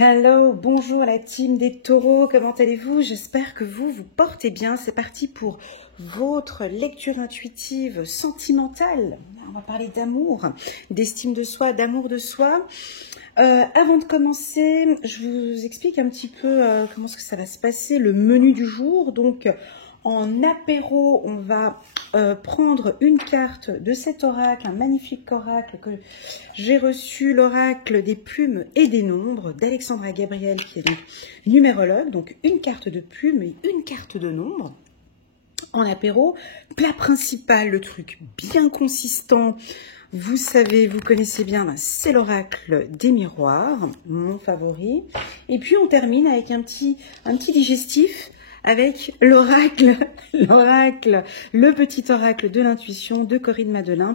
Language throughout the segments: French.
Hello, bonjour la team des taureaux, comment allez-vous? J'espère que vous portez bien. C'est parti pour votre lecture intuitive sentimentale. On va parler d'amour, d'estime de soi, d'amour de soi. Avant de commencer, je vous explique un petit peu comment est-ce que ça va se passer, le menu du jour. Donc, en apéro, on va prendre une carte de cet oracle, un magnifique oracle que j'ai reçu, l'oracle des plumes et des nombres d'Alexandra Gabriel, qui est donc numérologue. Donc, une carte de plumes et une carte de nombres. En apéro, plat principal, le truc bien consistant. Vous savez, vous connaissez bien, c'est l'oracle des miroirs, mon favori. Et puis, on termine avec un petit digestif avec l'oracle, le petit oracle de l'intuition de Corinne Madelin.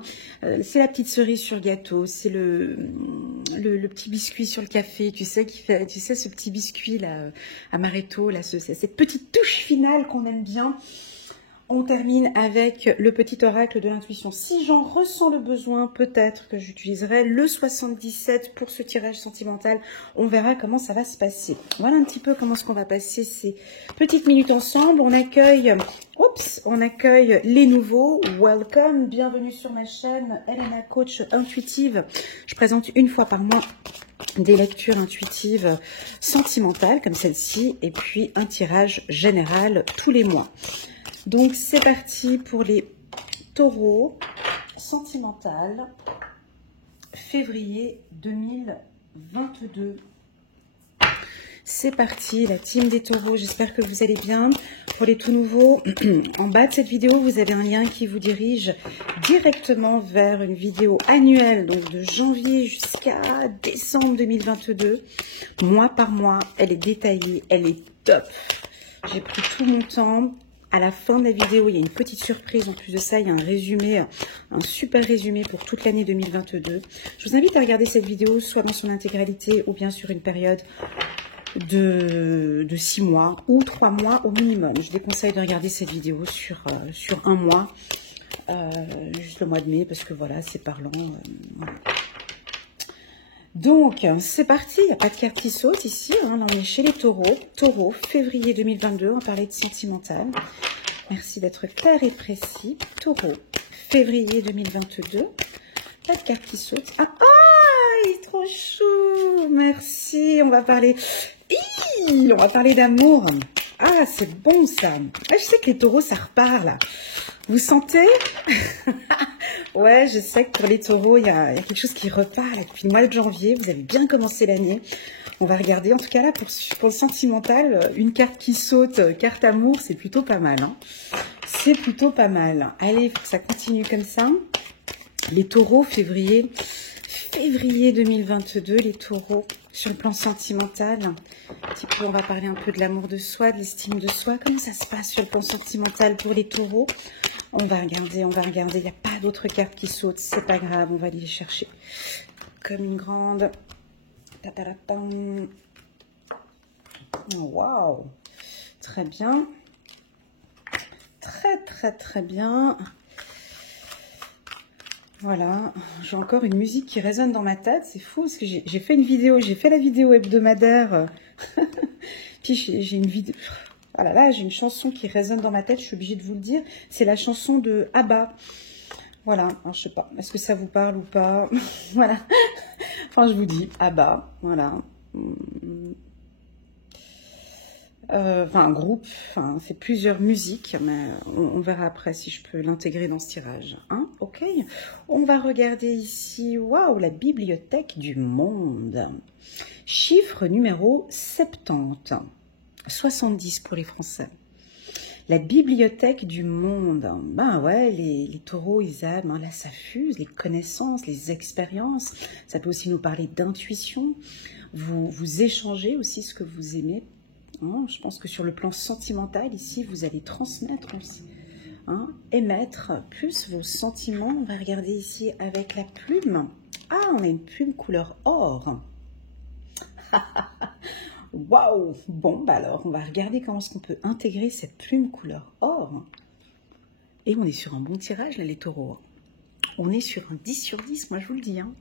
C'est la petite cerise sur gâteau, c'est le petit biscuit sur le café, tu sais ce petit biscuit là, amaretto, là, cette petite touche finale qu'on aime bien. On termine avec le petit oracle de l'intuition. Si j'en ressens le besoin, peut-être que j'utiliserai le 77 pour ce tirage sentimental. On verra comment ça va se passer. Voilà un petit peu comment est-ce qu'on va passer ces petites minutes ensemble. On accueille les nouveaux. Welcome, bienvenue sur ma chaîne Elena Coach Intuitive. Je présente une fois par mois des lectures intuitives sentimentales comme celle-ci et puis un tirage général tous les mois. Donc, c'est parti pour les taureaux sentimentales, février 2022. C'est parti, la team des taureaux, j'espère que vous allez bien. Pour les tout nouveaux, en bas de cette vidéo, vous avez un lien qui vous dirige directement vers une vidéo annuelle, donc de janvier jusqu'à décembre 2022. Mois par mois, elle est détaillée, elle est top. J'ai pris tout mon temps. À la fin de la vidéo, il y a une petite surprise. En plus de ça, il y a un résumé, un super résumé pour toute l'année 2022. Je vous invite à regarder cette vidéo, soit dans son intégralité ou bien sur une période de 6 mois ou 3 mois au minimum. Je déconseille de regarder cette vidéo sur un mois, juste le mois de mai, parce que voilà, c'est parlant. Donc, c'est parti, il n'y a pas de carte qui saute ici, hein. Là on est chez les taureaux. Taureau, février 2022, on va parler de sentimental. Merci d'être clair et précis. Taureau, février 2022, pas de carte qui saute. Ah, il est trop chou, merci, on va parler d'amour. Ah, c'est bon ça. Ah, je sais que les taureaux, ça repart là. Vous sentez? Ouais, je sais que pour les taureaux, il y a quelque chose qui repart là, depuis le mois de janvier. Vous avez bien commencé l'année. On va regarder, en tout cas là, pour le sentimental, une carte qui saute, carte amour, c'est plutôt pas mal. Hein. C'est plutôt pas mal. Allez, il faut que ça continue comme ça. Les taureaux, février 2022, les taureaux, sur le plan sentimental. Un petit peu, on va parler un peu de l'amour de soi, de l'estime de soi. Comment ça se passe sur le plan sentimental pour les taureaux? On va regarder. Il n'y a pas d'autres cartes qui sautent. C'est pas grave, on va aller les chercher. Comme une grande. Waouh! Très bien. Très bien. Voilà, j'ai encore une musique qui résonne dans ma tête, c'est fou parce que j'ai fait la vidéo hebdomadaire, puis j'ai une vidéo, voilà, là j'ai une chanson qui résonne dans ma tête, je suis obligée de vous le dire, c'est la chanson de ABBA, voilà, alors, je sais pas, est-ce que ça vous parle ou pas, voilà, enfin je vous dis, ABBA, voilà, un groupe, c'est plusieurs musiques, mais on verra après si je peux l'intégrer dans ce tirage. Hein, ok, on va regarder ici, waouh, la bibliothèque du monde. Chiffre numéro 70, 70 pour les Français. La bibliothèque du monde, ben ouais, les taureaux, ils aiment, hein, là ça fuse, les connaissances, les expériences, ça peut aussi nous parler d'intuition, vous échangez aussi ce que vous aimez. Je pense que sur le plan sentimental, ici, vous allez transmettre aussi, hein, émettre plus vos sentiments. On va regarder ici avec la plume. Ah, on a une plume couleur or. Waouh! Bon, bah alors, on va regarder comment est-ce qu'on peut intégrer cette plume couleur or. Et on est sur un bon tirage, là, les taureaux. On est sur un 10 sur 10, moi, je vous le dis. Hein.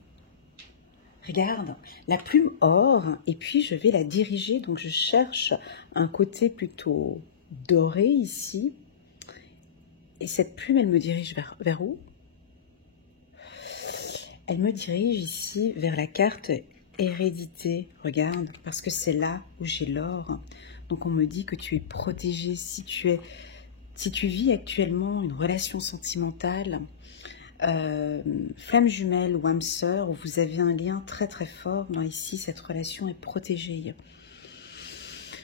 regarde, la plume or, et puis je vais la diriger, donc je cherche un côté plutôt doré ici. Et cette plume, elle me dirige vers où? Elle me dirige ici vers la carte hérédité, regarde, parce que c'est là où j'ai l'or. Donc on me dit que tu es protégé si tu vis actuellement une relation sentimentale, flamme jumelle ou âme sœur, où vous avez un lien très très fort, dans ici cette relation est protégée.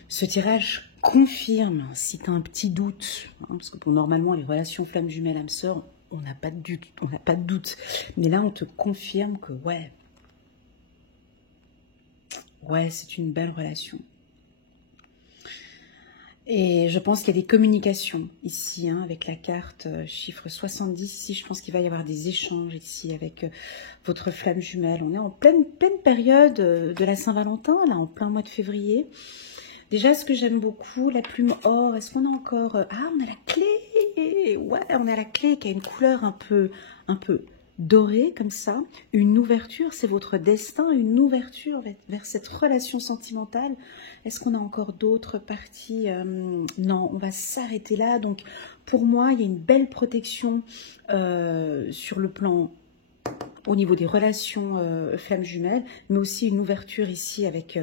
Ce tirage confirme, si tu as un petit doute, parce que bon, normalement les relations flamme jumelle âme sœur, on n'a pas de doute, mais là on te confirme que ouais, c'est une belle relation. Et je pense qu'il y a des communications ici, avec la carte chiffre 70. Ici, je pense qu'il va y avoir des échanges ici avec votre flamme jumelle. On est en pleine période de la Saint-Valentin, là, en plein mois de février. Déjà, ce que j'aime beaucoup, la plume or, est-ce qu'on a encore... Ah, on a la clé. Ouais, on a la clé qui a une couleur un peu dorée, comme ça. Une ouverture, c'est votre destin, une ouverture vers cette relation sentimentale. Est-ce qu'on a encore d'autres parties? Non, on va s'arrêter là. Donc, pour moi, il y a une belle protection sur le plan... au niveau des relations flammes jumelles, mais aussi une ouverture ici avec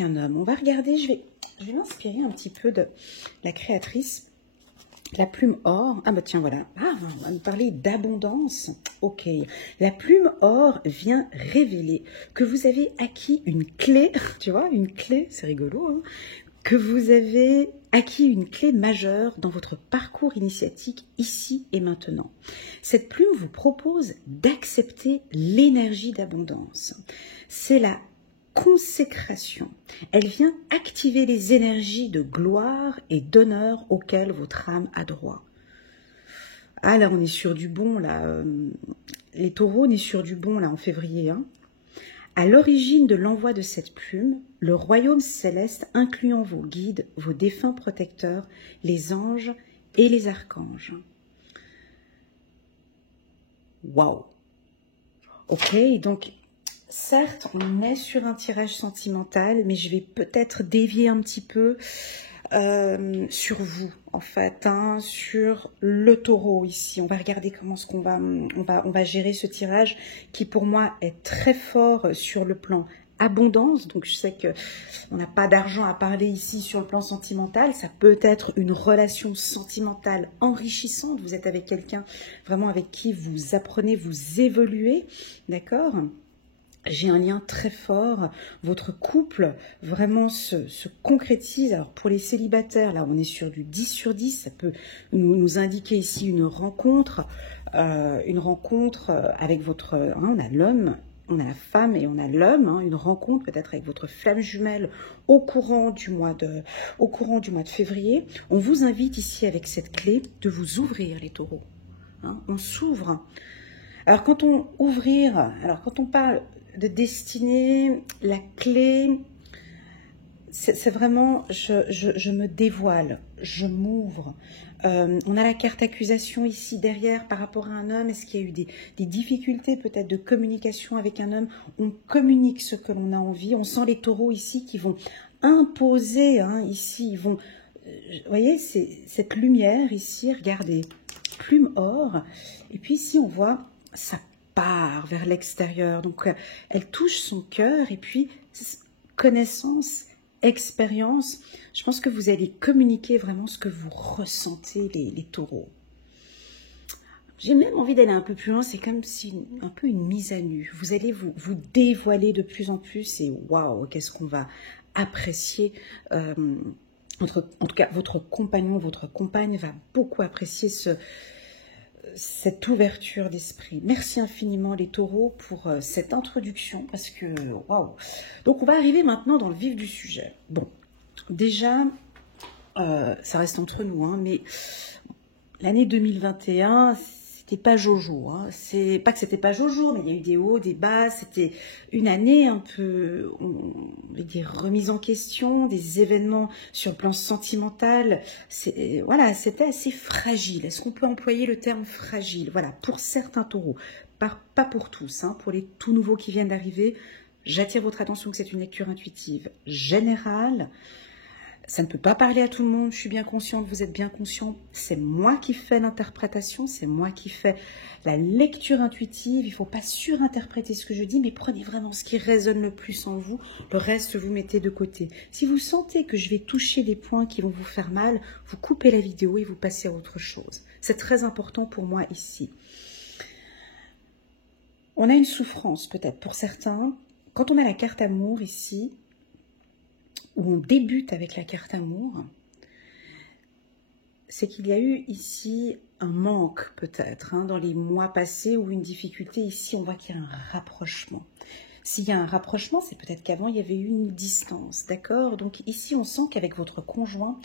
un homme. On va regarder, je vais m'inspirer un petit peu de la créatrice. La plume or, ah bah tiens voilà, on va nous parler d'abondance. Ok, la plume or vient révéler que vous avez acquis une clé, tu vois, une clé, c'est rigolo, hein, que vous avez acquis une clé majeure dans votre parcours initiatique ici et maintenant. Cette plume vous propose d'accepter l'énergie d'abondance. C'est la consécration. Elle vient activer les énergies de gloire et d'honneur auxquelles votre âme a droit. Ah là, on est sur du bon, là. Les taureaux, on est sur du bon, là, en février, hein. À l'origine de l'envoi de cette plume, le royaume céleste incluant vos guides, vos défunts protecteurs, les anges et les archanges. Waouh! Ok, donc certes, on est sur un tirage sentimental, mais je vais peut-être dévier un petit peu sur vous, en fait, hein, sur le taureau ici. On va regarder comment est-ce qu'on va gérer ce tirage qui, pour moi, est très fort sur le plan abondance. Donc, je sais qu'on n'a pas d'argent à parler ici sur le plan sentimental. Ça peut être une relation sentimentale enrichissante. Vous êtes avec quelqu'un vraiment avec qui vous apprenez, vous évoluez, d'accord ? J'ai un lien très fort, votre couple vraiment se concrétise. Alors pour les célibataires, là on est sur du 10 sur 10, ça peut nous indiquer ici une rencontre avec votre... on a l'homme, on a la femme et on a l'homme, une rencontre peut-être avec votre flamme jumelle au courant du mois de février. On vous invite ici avec cette clé de vous ouvrir les taureaux. On s'ouvre. Alors quand on parle de destinée, la clé, c'est vraiment, je me dévoile, je m'ouvre. On a la carte accusation ici derrière par rapport à un homme. Est-ce qu'il y a eu des difficultés peut-être de communication avec un homme? On communique ce que l'on a envie. On sent les taureaux ici qui vont imposer, ici, ils vont... Vous voyez, c'est cette lumière ici, regardez, plume or. Et puis ici, on voit ça part vers l'extérieur. Donc, elle touche son cœur et puis connaissance, expérience. Je pense que vous allez communiquer vraiment ce que vous ressentez, les taureaux. J'ai même envie d'aller un peu plus loin. C'est comme si un peu une mise à nu. Vous allez vous dévoiler de plus en plus et waouh, qu'est-ce qu'on va apprécier. En tout cas, votre compagnon, votre compagne va beaucoup apprécier cette ouverture d'esprit. Merci infiniment les taureaux pour cette introduction parce que waouh. Donc on va arriver maintenant dans le vif du sujet. Bon, déjà, ça reste entre nous, mais l'année 2021, c'était pas Jojo. C'est pas que c'était pas Jojo, mais il y a eu des hauts, des bas. C'était une année un peu, avec des remises en question, des événements sur le plan sentimental. Voilà, c'était assez fragile. Est-ce qu'on peut employer le terme fragile? Voilà, pour certains taureaux, pas pour tous. Pour les tout nouveaux qui viennent d'arriver, J'attire votre attention que c'est une lecture intuitive générale. Ça ne peut pas parler à tout le monde, je suis bien consciente, vous êtes bien conscient. C'est moi qui fais l'interprétation, c'est moi qui fais la lecture intuitive. Il ne faut pas surinterpréter ce que je dis, mais prenez vraiment ce qui résonne le plus en vous. Le reste, vous mettez de côté. Si vous sentez que je vais toucher des points qui vont vous faire mal, vous coupez la vidéo et vous passez à autre chose. C'est très important pour moi ici. On a une souffrance peut-être pour certains. Quand on a la carte amour ici, où on débute avec la carte amour, c'est qu'il y a eu ici un manque peut-être dans les mois passés, ou une difficulté. Ici, on voit qu'il y a un rapprochement. S'il y a un rapprochement, c'est peut-être qu'avant, il y avait eu une distance, d'accord? Donc ici, on sent qu'avec votre conjoint,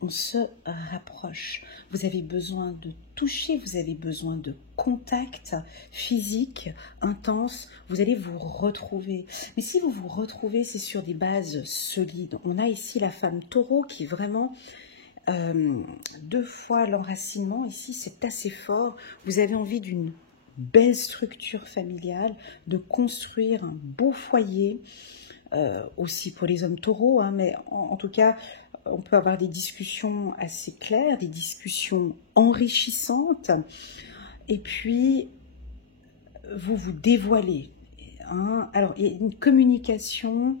on se rapproche. Vous avez besoin de toucher, vous avez besoin de contact physique intense. Vous allez vous retrouver. Mais si vous vous retrouvez, c'est sur des bases solides. On a ici la femme taureau qui vraiment... 2 fois l'enracinement, ici c'est assez fort. Vous avez envie d'une belle structure familiale, de construire un beau foyer, aussi pour les hommes taureaux, mais en tout cas, on peut avoir des discussions assez claires, des discussions enrichissantes, et puis vous vous dévoilez. Alors, il y a une communication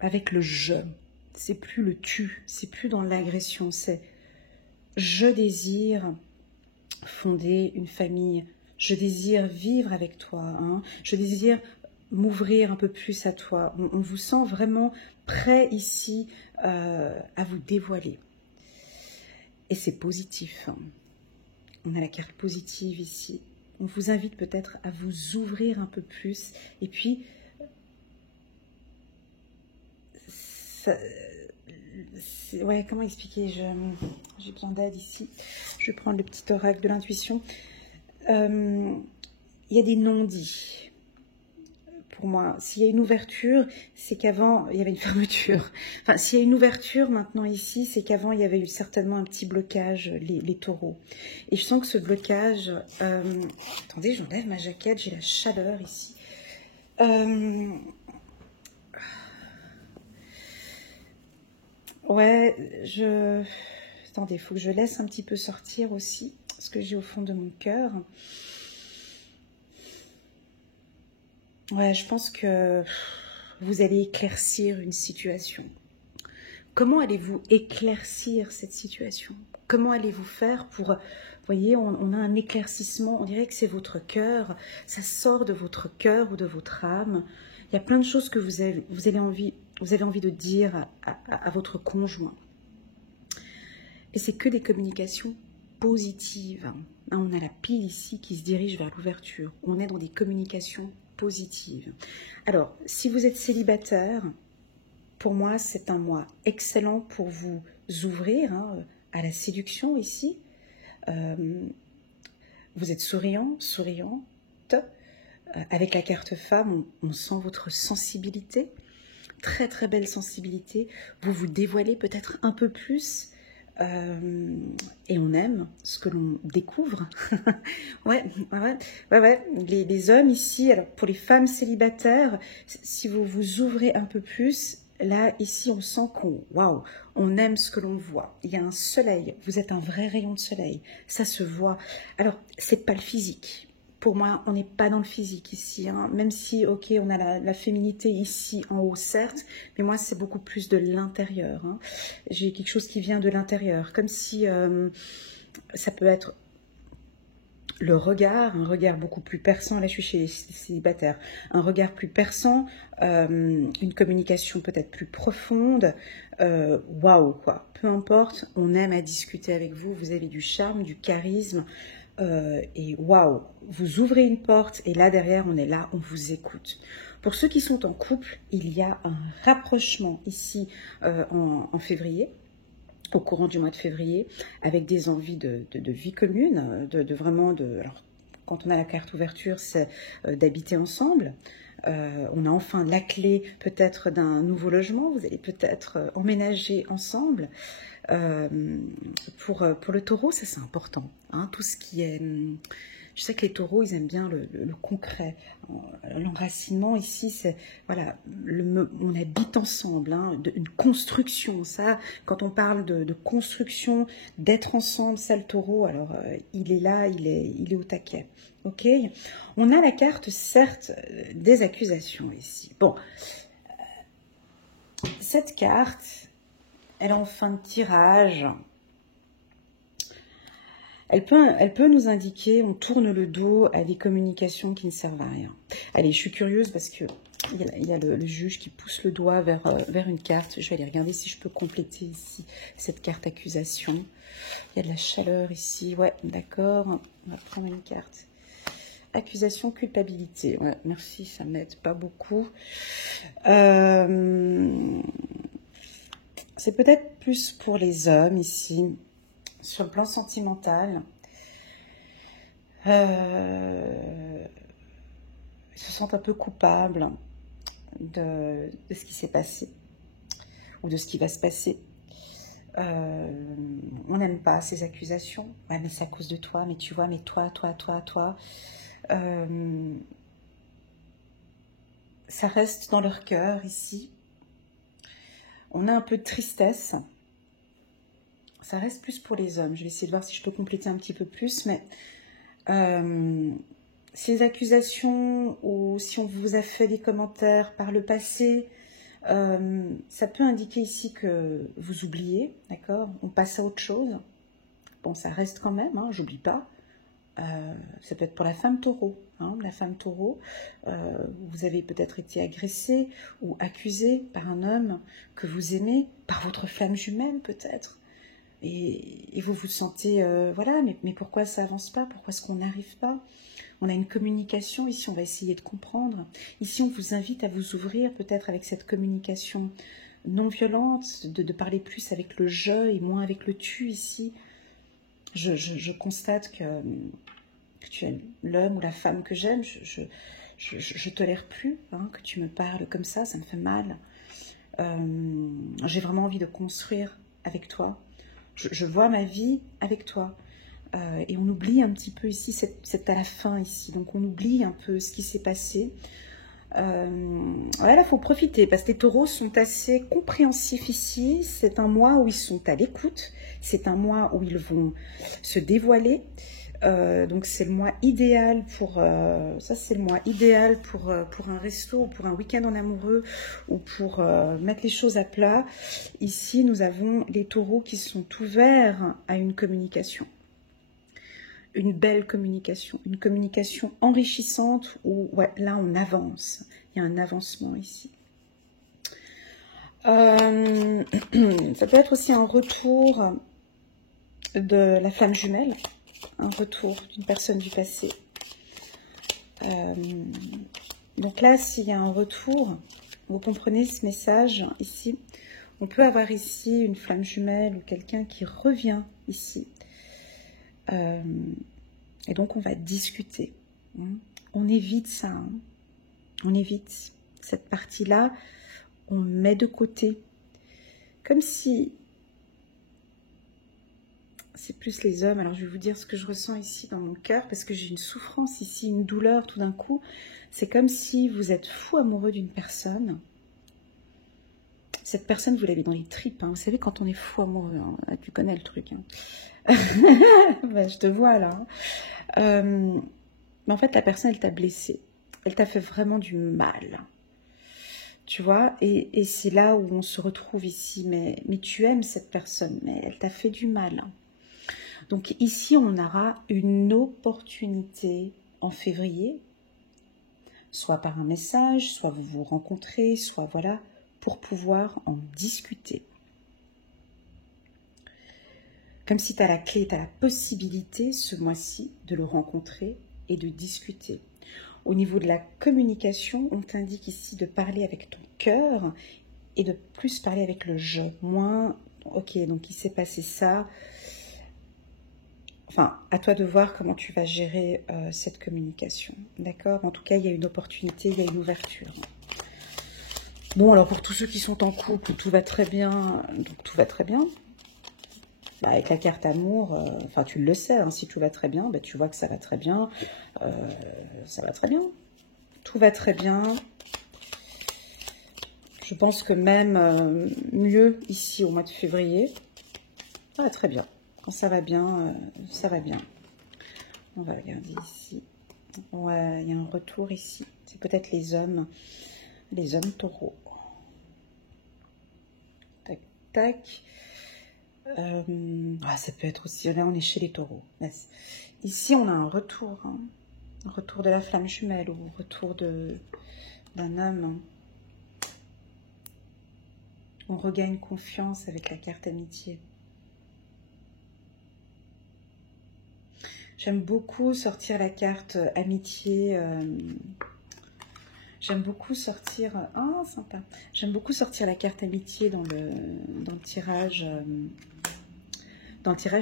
avec le je. C'est plus le tu, c'est plus dans l'agression, c'est je désire fonder une famille, je désire vivre avec toi, je désire m'ouvrir un peu plus à toi. On vous sent vraiment prêt ici à vous dévoiler. Et c'est positif. On a la carte positive ici. On vous invite peut-être à vous ouvrir un peu plus. Et puis, ouais, comment expliquer? J'ai besoin d'aide ici. Je vais prendre le petit oracle de l'intuition. Il y a des non-dits. Pour moi, s'il y a une ouverture, c'est qu'avant, il y avait une fermeture. Enfin, s'il y a une ouverture maintenant ici, c'est qu'avant, il y avait eu certainement un petit blocage, les taureaux. Et je sens que ce blocage... attendez, j'enlève ma jaquette, j'ai la chaleur ici. Ouais, attendez, il faut que je laisse un petit peu sortir aussi ce que j'ai au fond de mon cœur. Ouais, je pense que vous allez éclaircir une situation. Comment allez-vous éclaircir cette situation? Comment allez-vous faire pour... Vous voyez, on a un éclaircissement, on dirait que c'est votre cœur, ça sort de votre cœur ou de votre âme. Il y a plein de choses que vous avez envie de dire à votre conjoint. Et c'est que des communications positives. On a la pile ici qui se dirige vers l'ouverture. On est dans des communications positives. Alors, si vous êtes célibataire, pour moi, c'est un mois excellent pour vous ouvrir à la séduction ici. Vous êtes souriant, souriante. Avec la carte femme, on sent votre sensibilité. Très très belle sensibilité. Vous vous dévoilez peut-être un peu plus. Et on aime ce que l'on découvre. ouais. Les hommes ici, alors pour les femmes célibataires, si vous vous ouvrez un peu plus, là ici on sent on aime ce que l'on voit. Il y a un soleil, vous êtes un vrai rayon de soleil, ça se voit. Alors c'est pas le physique. Pour moi, on n'est pas dans le physique ici, même si, ok, on a la féminité ici en haut, certes, mais moi, c'est beaucoup plus de l'intérieur. J'ai quelque chose qui vient de l'intérieur, comme si ça peut être le regard, un regard beaucoup plus perçant. Là, je suis chez les célibataires, un regard plus perçant, une communication peut-être plus profonde. Waouh, quoi. Peu importe, on aime à discuter avec vous, vous avez du charme, du charisme. Et waouh, vous ouvrez une porte et là derrière on est là, on vous écoute. Pour ceux qui sont en couple, il y a un rapprochement ici en février, au courant du mois de février, avec des envies de vie commune, alors, quand on a la carte ouverture, c'est d'habiter ensemble. On a enfin la clé peut-être d'un nouveau logement, vous allez peut-être emménager ensemble. Pour le taureau, ça c'est important. Tout ce qui est Je sais que les taureaux, ils aiment bien le concret. L'enracinement ici, c'est, voilà, on habite ensemble, hein, une construction. Ça, quand on parle de construction, d'être ensemble, ça le taureau, alors il est là, il est au taquet. Ok, on a la carte, certes, des accusations ici. Bon, cette carte, elle est en fin de tirage. Elle peut nous indiquer, on tourne le dos à des communications qui ne servent à rien. Allez, je suis curieuse parce que il y a le juge qui pousse le doigt vers une carte. Je vais aller regarder si je peux compléter ici cette carte accusation. Il y a de la chaleur ici. Ouais, d'accord. On va prendre une carte. Accusation, culpabilité. Ouais, merci, ça m'aide pas beaucoup. C'est peut-être plus pour les hommes ici. Sur le plan sentimental, ils se sentent un peu coupables de ce qui s'est passé ou de ce qui va se passer. On n'aime pas ces accusations. Ouais, mais c'est à cause de toi, mais tu vois, mais toi. Ça reste dans leur cœur ici. On a un peu de tristesse. Ça reste plus pour les hommes. Je vais essayer de voir si je peux compléter un petit peu plus. Mais ces accusations ou si on vous a fait des commentaires par le passé, ça peut indiquer ici que vous oubliez, d'accord? On passe à autre chose. Bon, ça reste quand même, hein, j'oublie pas. Ça peut être pour la femme taureau. Hein, la femme taureau, vous avez peut-être été agressé ou accusé par un homme que vous aimez, par votre flamme jumelle peut-être. Et vous vous sentez, voilà, mais pourquoi ça avance pas? Pourquoi est-ce qu'on n'arrive pas? On a une communication, ici on va essayer de comprendre. Ici on vous invite à vous ouvrir peut-être avec cette communication non violente, de parler plus avec le je et moins avec le tu ici. Je constate que tu es l'homme ou la femme que j'aime, je tolère plus hein, que tu me parles comme ça me fait mal. J'ai vraiment envie de construire avec toi. Je vois ma vie avec toi. Et on oublie un petit peu ici, c'est à la fin ici, donc on oublie un peu ce qui s'est passé. Ouais, là, il faut profiter, parce que les taureaux sont assez compréhensifs ici. C'est un mois où ils sont à l'écoute, c'est un mois où ils vont se dévoiler. Donc c'est le mois idéal pour ça, c'est le mois idéal pour un resto ou pour un week-end en amoureux ou pour mettre les choses à plat. Ici nous avons les taureaux qui sont ouverts à une communication, une belle communication, une communication enrichissante où ouais, là on avance, il y a un avancement ici. Ça peut être aussi un retour de la flamme jumelle, un retour d'une personne du passé. Donc là, s'il y a un retour, vous comprenez ce message ici. On peut avoir ici une flamme jumelle ou quelqu'un qui revient ici. Et donc, on va discuter. On évite ça. Hein. On évite cette partie-là. On met de côté. Comme si... C'est plus les hommes. Alors, je vais vous dire ce que je ressens ici dans mon cœur, parce que j'ai une souffrance ici, une douleur tout d'un coup. C'est comme si vous êtes fou amoureux d'une personne. Cette personne, vous l'avez dans les tripes. Hein. Vous savez, quand on est fou amoureux, hein. Tu connais le truc. Hein. Ben, je te vois là. Mais en fait, la personne, elle t'a blessé. Elle t'a fait vraiment du mal. Tu vois, et c'est là où on se retrouve ici. Mais tu aimes cette personne, mais elle t'a fait du mal. Donc ici, on aura une opportunité en février, soit par un message, soit vous vous rencontrez, soit voilà, pour pouvoir en discuter. Comme si tu as la clé, tu as la possibilité ce mois-ci de le rencontrer et de discuter. Au niveau de la communication, on t'indique ici de parler avec ton cœur et de plus parler avec le je. Moins, ok, donc il s'est passé ça. Enfin, à toi de voir comment tu vas gérer cette communication. D'accord? En tout cas, il y a une opportunité, il y a une ouverture. Bon, alors pour tous ceux qui sont en couple, tout va très bien. Donc tout va très bien. Bah, avec la carte amour, enfin tu le sais, hein, si tout va très bien, bah, tu vois que ça va très bien. Ça va très bien. Tout va très bien. Je pense que même mieux ici au mois de février. Ça va très bien. Quand ça va bien, ça va bien. On va regarder ici. Ouais, il y a un retour ici. C'est peut-être les hommes taureaux. Tac, tac. Ça peut être aussi, là on est chez les taureaux. Ici on a un retour. Hein. Un retour de la flamme jumelle ou retour d'un homme. On regagne confiance avec la carte amitié. J'aime beaucoup sortir la carte amitié. J'aime beaucoup sortir... Ah, sympa. J'aime beaucoup sortir la carte amitié dans le tirage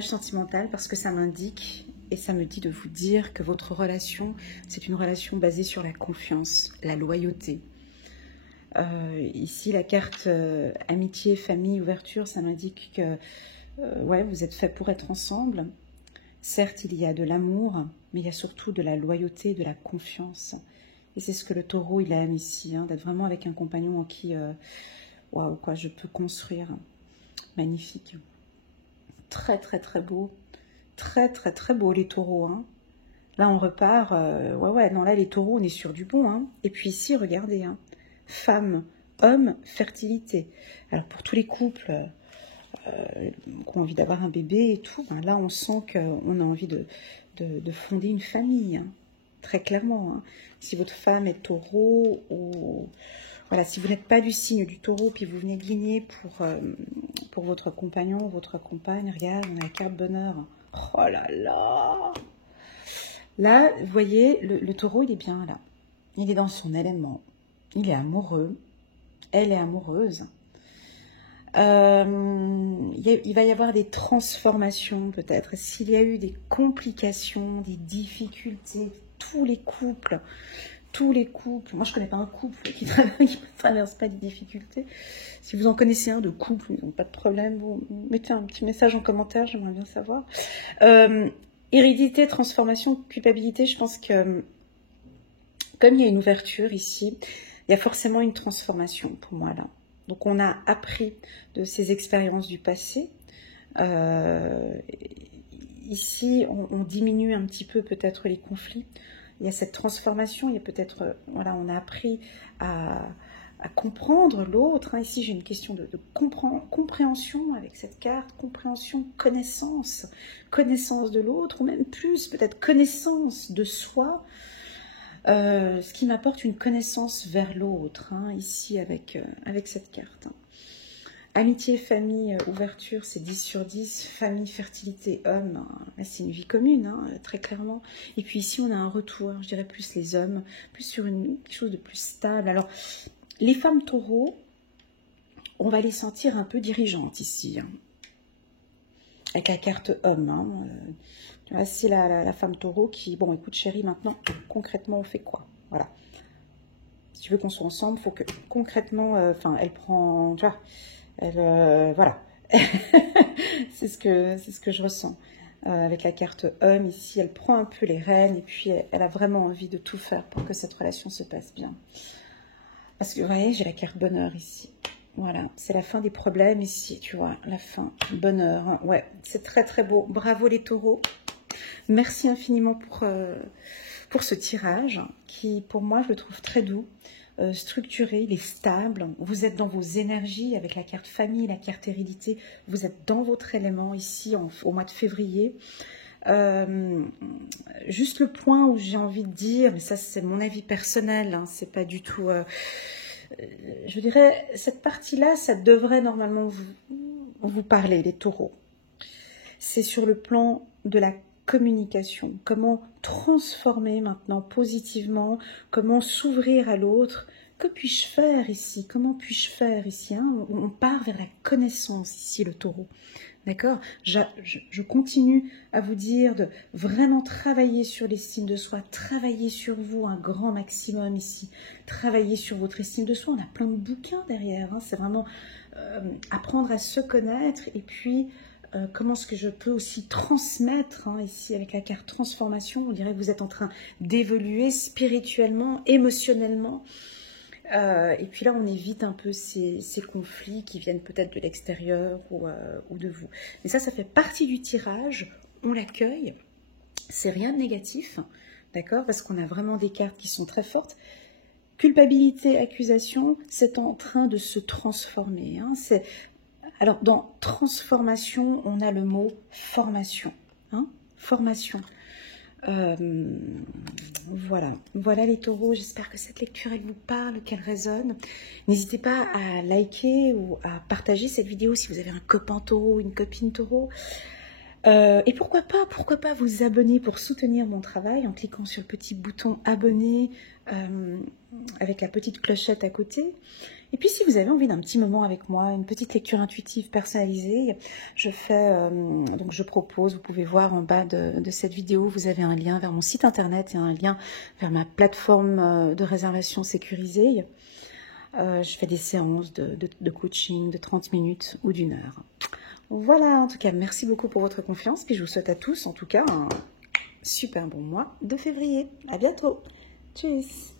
sentimental parce que ça m'indique et ça me dit de vous dire que votre relation, c'est une relation basée sur la confiance, la loyauté. Ici, la carte amitié, famille, ouverture, ça m'indique que ouais, vous êtes faits pour être ensemble. Certes, il y a de l'amour, mais il y a surtout de la loyauté, de la confiance. Et c'est ce que le taureau, il aime ici, hein, d'être vraiment avec un compagnon en qui, waouh, quoi, je peux construire. Magnifique. Très, très, très beau. Très, très, très beau, les taureaux. Hein. Là, on repart. Ouais, non, là, les taureaux, on est sur du bon. Hein. Et puis ici, regardez. Hein. Femme, homme, fertilité. Alors, pour tous les couples qui ont envie d'avoir un bébé et tout, ben, là, on sent qu'on a envie de fonder une famille. Hein. Très clairement. Hein. Si votre femme est taureau ou... Voilà, si vous n'êtes pas du signe du taureau, puis vous venez gagner pour votre compagnon ou votre compagne, regarde, on a la carte bonheur. Oh là là! Là, vous voyez, le taureau, il est bien là. Il est dans son élément. Il est amoureux. Elle est amoureuse. Il va y avoir des transformations peut-être. S'il y a eu des complications, des difficultés, tous les couples, moi je connais pas un couple qui ne traverse pas de difficultés. Si vous en connaissez un de couple, ils n'ont pas de problème, vous mettez un petit message en commentaire, j'aimerais bien savoir. Hérédité, transformation, culpabilité, je pense que comme il y a une ouverture ici, il y a forcément une transformation pour moi là. Donc on a appris de ces expériences du passé. Ici, on diminue un petit peu peut-être les conflits. Il y a cette transformation, il y a peut-être, voilà, on a appris à comprendre l'autre. Hein. Ici, j'ai une question de compréhension avec cette carte, compréhension, connaissance de l'autre, ou même plus, peut-être connaissance de soi, ce qui m'apporte une connaissance vers l'autre, hein, ici avec cette carte. Hein. Amitié, famille, ouverture, c'est 10 sur 10. Famille, fertilité, homme, c'est une vie commune, hein, très clairement. Et puis ici, on a un retour, je dirais plus les hommes, plus sur quelque chose de plus stable. Alors, les femmes taureaux, on va les sentir un peu dirigeantes ici. Hein, avec la carte homme. Hein, c'est la femme taureau qui, bon, écoute chérie, maintenant, concrètement, on fait quoi? Voilà. Si tu veux qu'on soit ensemble, il faut que concrètement, elle prend, tu vois, voilà, c'est ce que je ressens avec la carte homme ici. Elle prend un peu les rênes et puis elle a vraiment envie de tout faire pour que cette relation se passe bien. Parce que vous voyez, j'ai la carte bonheur ici. Voilà, c'est la fin des problèmes ici, tu vois, la fin, bonheur. Hein. Ouais, c'est très très beau. Bravo les taureaux. Merci infiniment pour ce tirage qui, pour moi, je le trouve très doux. Structuré, il est stable, vous êtes dans vos énergies avec la carte famille, la carte hérédité, vous êtes dans votre élément ici au mois de février. Juste le point où j'ai envie de dire, mais ça c'est mon avis personnel, hein, c'est pas du tout... je dirais, cette partie-là, ça devrait normalement vous parler, les taureaux. C'est sur le plan de la communication, comment transformer maintenant positivement, comment s'ouvrir à l'autre. Que puis-je faire ici? Comment puis-je faire ici, hein? On part vers la connaissance ici, le taureau. D'accord? Je continue à vous dire de vraiment travailler sur l'estime de soi, travailler sur vous un grand maximum ici, travailler sur votre estime de soi. On a plein de bouquins derrière, hein. C'est vraiment apprendre à se connaître et puis comment est-ce que je peux aussi transmettre, hein, ici avec la carte transformation, on dirait que vous êtes en train d'évoluer spirituellement, émotionnellement. Et puis là, on évite un peu ces conflits qui viennent peut-être de l'extérieur ou de vous. Mais ça fait partie du tirage, on l'accueille, c'est rien de négatif, d'accord, parce qu'on a vraiment des cartes qui sont très fortes. Culpabilité, accusation, c'est en train de se transformer. Hein. Alors, dans transformation, on a le mot formation. Hein, formation. Voilà les taureaux, j'espère que cette lecture elle vous parle, qu'elle résonne. N'hésitez pas à liker ou à partager cette vidéo si vous avez un copain taureau ou une copine taureau. Et pourquoi pas vous abonner pour soutenir mon travail en cliquant sur le petit bouton abonner avec la petite clochette à côté. Et puis si vous avez envie d'un petit moment avec moi, une petite lecture intuitive personnalisée, je propose, vous pouvez voir en bas de cette vidéo, vous avez un lien vers mon site internet et un lien vers ma plateforme de réservation sécurisée. Je fais des séances de coaching de 30 minutes ou d'1 heure. Voilà, en tout cas, merci beaucoup pour votre confiance. Puis je vous souhaite à tous, en tout cas, un super bon mois de février. À bientôt. Tchuss.